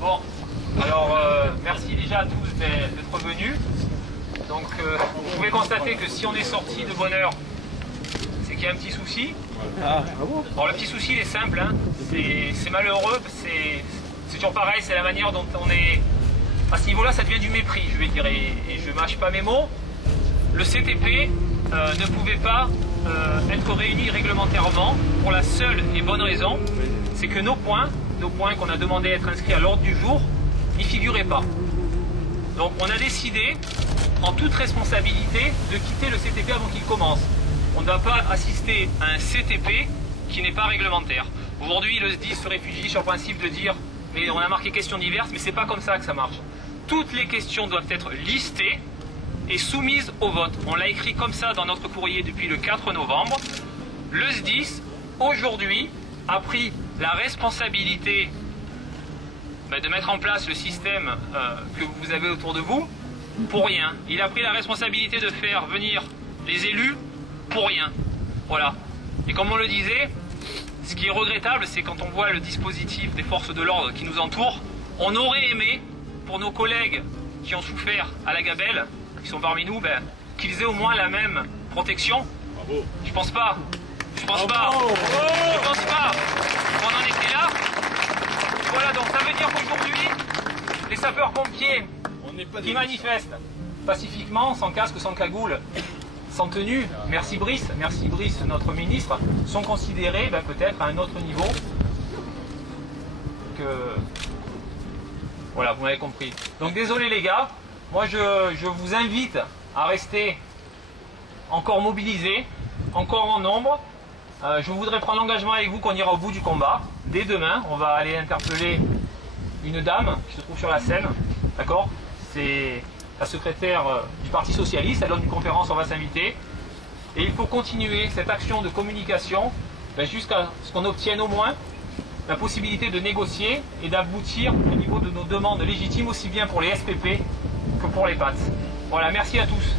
Bon, alors merci déjà à tous d'être venus. Donc vous pouvez constater que si on est sorti de bonne heure, c'est qu'il y a un petit souci. Alors le petit souci il est simple, hein. C'est malheureux, c'est toujours pareil, c'est la manière dont on est... À ce niveau-là, ça devient du mépris, je vais dire, et je ne mâche pas mes mots. Le CTP ne pouvait pas être réuni réglementairement pour la seule et bonne raison, c'est que nos points qu'on a demandé à être inscrits à l'ordre du jour, n'y figuraient pas. Donc on a décidé, en toute responsabilité, de quitter le CTP avant qu'il commence. On ne va pas assister à un CTP qui n'est pas réglementaire. Aujourd'hui, le SDIS se réfugie sur le principe de dire « mais on a marqué questions diverses », mais c'est pas comme ça que ça marche. Toutes les questions doivent être listées et soumises au vote. On l'a écrit comme ça dans notre courrier depuis le 4 novembre. Le SDIS, aujourd'hui, a pris la responsabilité de mettre en place le système que vous avez autour de vous pour rien. Il a pris la responsabilité de faire venir les élus pour rien. Voilà. Et comme on le disait, ce qui est regrettable, c'est quand on voit le dispositif des forces de l'ordre qui nous entourent, on aurait aimé, pour nos collègues qui ont souffert à la Gabelle, qui sont parmi nous, qu'ils aient au moins la même protection. Bravo. Je pense pas. Je pense pas. Je pense pas qu'on en était là. Voilà, donc ça veut dire qu'aujourd'hui, les sapeurs-pompiers qui manifestent pacifiquement, sans casque, sans cagoule, sans tenue, merci Brice, notre ministre, sont considérés peut-être à un autre niveau que... Voilà, vous m'avez compris. Donc désolé les gars, moi je vous invite à rester encore mobilisés, encore en nombre. Je voudrais prendre l'engagement avec vous qu'on ira au bout du combat. Dès demain, on va aller interpeller une dame qui se trouve sur la scène, d'accord? C'est la secrétaire du Parti Socialiste, elle donne une conférence, on va s'inviter. Et il faut continuer cette action de communication jusqu'à ce qu'on obtienne au moins la possibilité de négocier et d'aboutir au niveau de nos demandes légitimes, aussi bien pour les SPP que pour les PATS. Voilà, merci à tous.